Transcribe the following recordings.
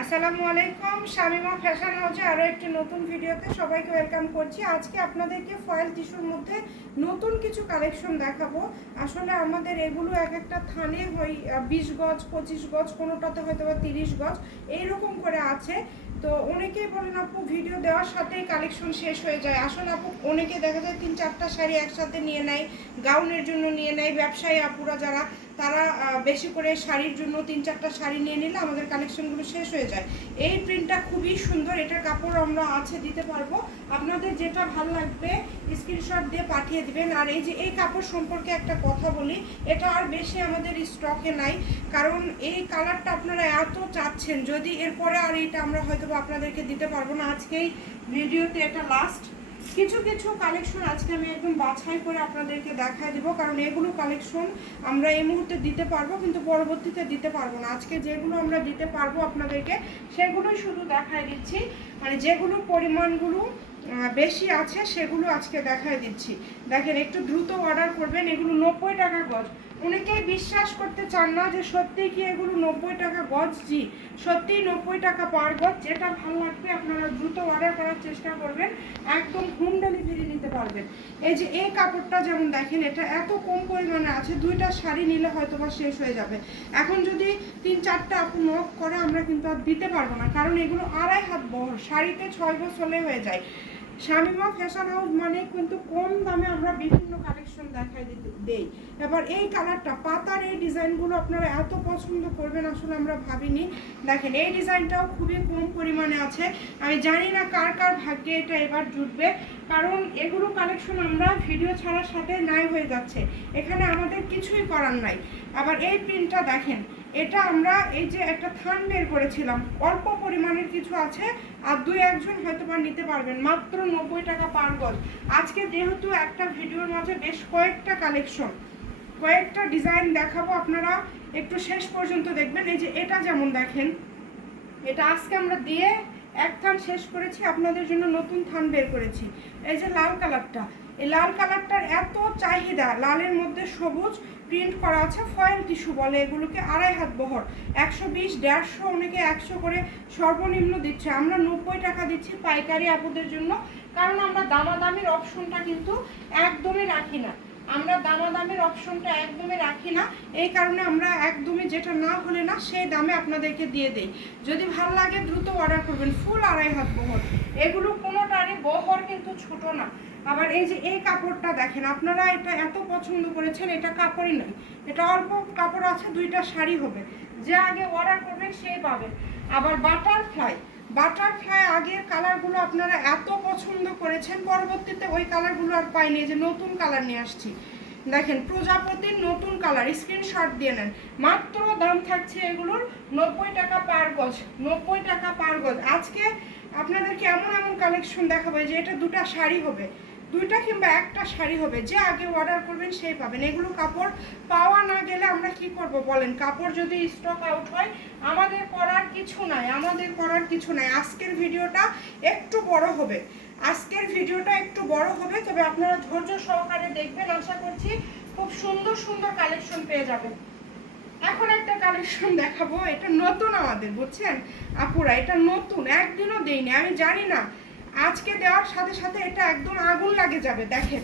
আসসালামু আলাইকুম, শামিমা ফ্যাশন হাউসে আরও একটি নতুন ভিডিওতে সবাইকে ওয়েলকাম করছি। আজকে আপনাদেরকে ফয়েল টিস্যুর মধ্যে নতুন কিছু কালেকশন দেখাবো। আসলে আমাদের এগুলো এক একটা থানে হয় বিশ গজ, পঁচিশ গজ, কোনোটাতে হয়তো বা তিরিশ গজ, এইরকম করে আছে। তো অনেকেই বলেন, আপু ভিডিও দেওয়ার সাথেই কালেকশন শেষ হয়ে যায়। আসলে আপু অনেকে দেখা যায় তিন চারটা শাড়ি একসাথে নিয়ে নেয় গাউনের জন্য নিয়ে নেয়, ব্যবসায়ী আপুরা যারা তারা বেশি করে শাড়ির জন্য তিন চারটা শাড়ি নিয়ে নিলে আমাদের কালেকশনগুলো শেষ হয়ে যায়। এই প্রিন্টটা খুবই সুন্দর, এটার কাপড় আমরা আছে দিতে পারব। আপনাদের যেটা ভালো লাগবে স্ক্রিনশট দিয়ে পাঠিয়ে দিবেন। আর এই যে এই কাপড় সম্পর্কে একটা কথা বলি, এটা আর বেশি আমাদের স্টকে নাই। কারণ এই কালারটা আপনারা এত চাচ্ছেন, যদি এরপরে আর এটা আমরা হয়তো আপনাদেরকে দিতে পারব না। আজকেই ভিডিওতে এটা লাস্ট কিছু কিছু কালেকশন আজকে আমি একদম বাছাই করে আপনাদেরকে দেখায় দেবো, কারণ এগুলো কালেকশন আমরা এই মুহূর্তে দিতে পারব, কিন্তু পরবর্তীতে দিতে পারব না। আজকে যেগুলো আমরা দিতে পারব আপনাদেরকে, সেগুলোই শুধু দেখায় দিচ্ছি। মানে যেগুলো পরিমাণগুলো বেশি আছে, সেগুলো আজকে দেখায় দিচ্ছি। দেখেন, একটু দ্রুত অর্ডার করবেন, এগুলো নব্বই টাকা গজ। অনেকেই বিশ্বাস করতে চান না যে সত্যিই কি এগুলো নব্বই টাকা গজ? জি, সত্যিই নব্বই টাকা পার গজ। যেটা ভালো লাগবে আপনারা দ্রুত অর্ডার করার চেষ্টা করবেন। একদম হোম ডেলিভারি নিতে পারবেন। এই যে এই কাপড়টা যেমন দেখেন, এটা এত কম পরিমাণে আছে, দুইটা শাড়ি নিলে হয়তো বা শেষ হয়ে যাবে। এখন যদি তিন চারটা আপু নখ করে, আমরা কিন্তু আর দিতে পারব না। কারণ এগুলো আড়াই হাত বহর, শাড়িতে ছয় বছরে হয়ে যায়। শামিমা ফ্যাশন হাউস মানে কিন্তু কম দামে আমরা বিভিন্ন কালেকশন দেখাই দিতে, দেই। এবার এই কালারটা পাতার এই ডিজাইনগুলো আপনারা এত পছন্দ করবেন আসলে আমরা ভাবিনি। দেখেন, এই ডিজাইনটাও খুবই কম পরিমাণে আছে। আমি জানি না কার কার ভাগ্যে এটা এবার জুটবে, কারণ এগুলো কালেকশন আমরা ভিডিও ছাড়ার সাথে নাই হয়ে যাচ্ছে। এখানে আমাদের কিছুই করার নাই। আবার এই প্রিন্টটা দেখেন এটা আমরা এই যে একটা থান বের করেছিলাম, অল্প পরিমাণের কিছু আছে, আর দুই একজন হয়তো বা নিতে পারবেন, মাত্র নব্বই টাকা পার গজ। আজকে যেহেতু একটা ভিডিওর মাঝে বেশ কয়েকটা কালেকশন, কয়েকটা ডিজাইন দেখাবো আপনারা, একটু শেষ পর্যন্ত দেখবেন। এই যে এটা যেমন দেখেন, এটা আজকে আমরা দিয়ে এক থান শেষ করেছি, আপনাদের জন্য নতুন থান বের করেছি। এই যে লাল কালারটা এই লাল কালারটার এত চাহিদা, লালের মধ্যে সবুজ প্রিন্ট করা আছে ফয়েল টিস্যু বলে, এগুলোকে আড়াই হাত বহর। একশো বিশ, দেড়শো, অনেকে একশো করে সর্বনিম্ন দিচ্ছে। আমরা নব্বই টাকা দিচ্ছি পাইকারি আপুদের জন্য, কারণ আমরা দামাদামির অপশনটা কিন্তু একদমই রাখি না। আমরা দামাদামের অপশনটা একদমই রাখি না, এই কারণে আমরা একদমই যেটা না হলে না, সেই দামে আপনাদেরকে দিয়ে দেই। যদি ভালো লাগে, দ্রুত অর্ডার করবেন ফুল আড়াই হাত বহর। এগুলো কোনোটারই বহর কিন্তু ছোট না। আবার এই যে এই কাপড়টা দেখেন, আপনারা এটা এত পছন্দ করেছেন, এটা কাপড়ই নয়, এটা অল্প কাপড় আছে, দুইটা শাড়ি হবে। যে আগে অর্ডার করবেন সেই পাবেন আবার বাটারফ্লাই বাটারফ্লাই আগের কালারগুলো আপনারা এত পছন্দ করেছেন, পরবর্তীতে ওই কালারগুলো আর পাইনি যে নতুন কালার নিয়ে আসছি। দেখেন, প্রজাপতির নতুন কালার স্ক্রিনশট দিয়ে নেন। মাত্র দাম থাকছে এগুলোর নব্বই টাকা পার গজ, নব্বই টাকা পার গজ। আজকে আপনাদেরকে এমন এমন কালেকশন দেখাবো যে এটা দুটা শাড়ি হবে। দুইটা কিংবা একটা শাড়ি হবে, যে আগে অর্ডার করবেন সেই পাবেন। এগুলো কাপড় পাওয়া না গেলে আমরা কি করব বলেন? কাপড় যদি স্টক আউট হয়, আমাদের করার কিছু নাই, আমাদের করার কিছু নাই। আজকের ভিডিওটা একটু বড় হবে। আজকের ভিডিওটা একটু বড় হবে, তবে আপনারা ধৈর্য সহকারে দেখবেন। আশা করছি খুব সুন্দর সুন্দর কালেকশন পেয়ে যাবেন। এখন একটা কালেকশন দেখাবো, এটা নতুন আমাদের, বুঝছেন? আপুরা, এটা নতুন, একদিনও দেইনি, আমি জানি না। আজকে দেওয়ার সাথে সাথে এটা একদম আগুন লাগে যাবে, দেখেন।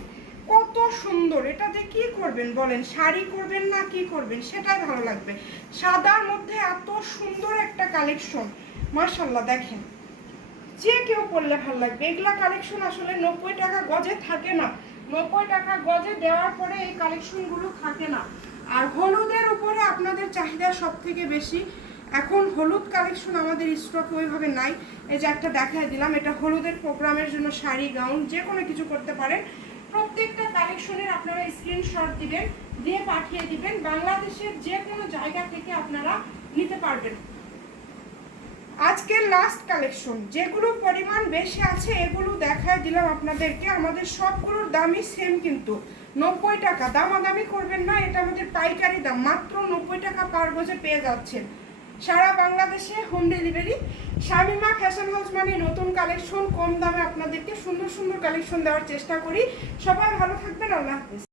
কত সুন্দর এটাতে কি করবেন বলেন? শাড়ি করবেন না কি করবেন? সেটাই ভালো লাগবে। সাদার মধ্যে এত সুন্দর একটা কালেকশন মার্শাল্লাহ দেখেন। যে কেউ পরলে ভালো লাগবে। এগুলা কালেকশন আসলে নব্বই টাকা গজে থাকে না। নব্বই টাকা গজে দেওয়ার পরে এই কালেকশনগুলো থাকে না। আর হলুদের উপরে আপনাদের চাহিদা সব থেকে বেশি। এখন হলুদ কালেকশন আমাদের স্টক ওইভাবে নাই। এই যে একটা দেখায় দিলাম, এটা হলুদের প্রোগ্রামের জন্য শাড়ি গাউন যে কোনো কিছু করতে পারেন। প্রত্যেকটা কালেকশনের আপনারা স্ক্রিনশট দিবেন, দিয়ে পাঠিয়ে দিবেন। বাংলাদেশের যে কোনো জায়গা থেকে আপনারা নিতে পারবেন। আজকের লাস্ট কালেকশন যেগুলো পরিমাণ বেশি আছে, এগুলো দেখায় দিলাম আপনাদেরকে। আমাদের সবগুলোর দামই সেম কিন্তু। নব্বই টাকা। দামাদামি করবেন না, এটা আমাদের পাইকারি দাম। মাত্র নব্বই টাকা পার গজে পেয়ে যাচ্ছেন। সারা বাংলাদেশে home delivery Shamima fashion house মানে নতুন কালেকশন কম দামে আপনাদেরকে সুন্দর সুন্দর কালেকশন দেওয়ার চেষ্টা করি। সবাই ভালো থাকবেন, আল্লাহ হাফেজ।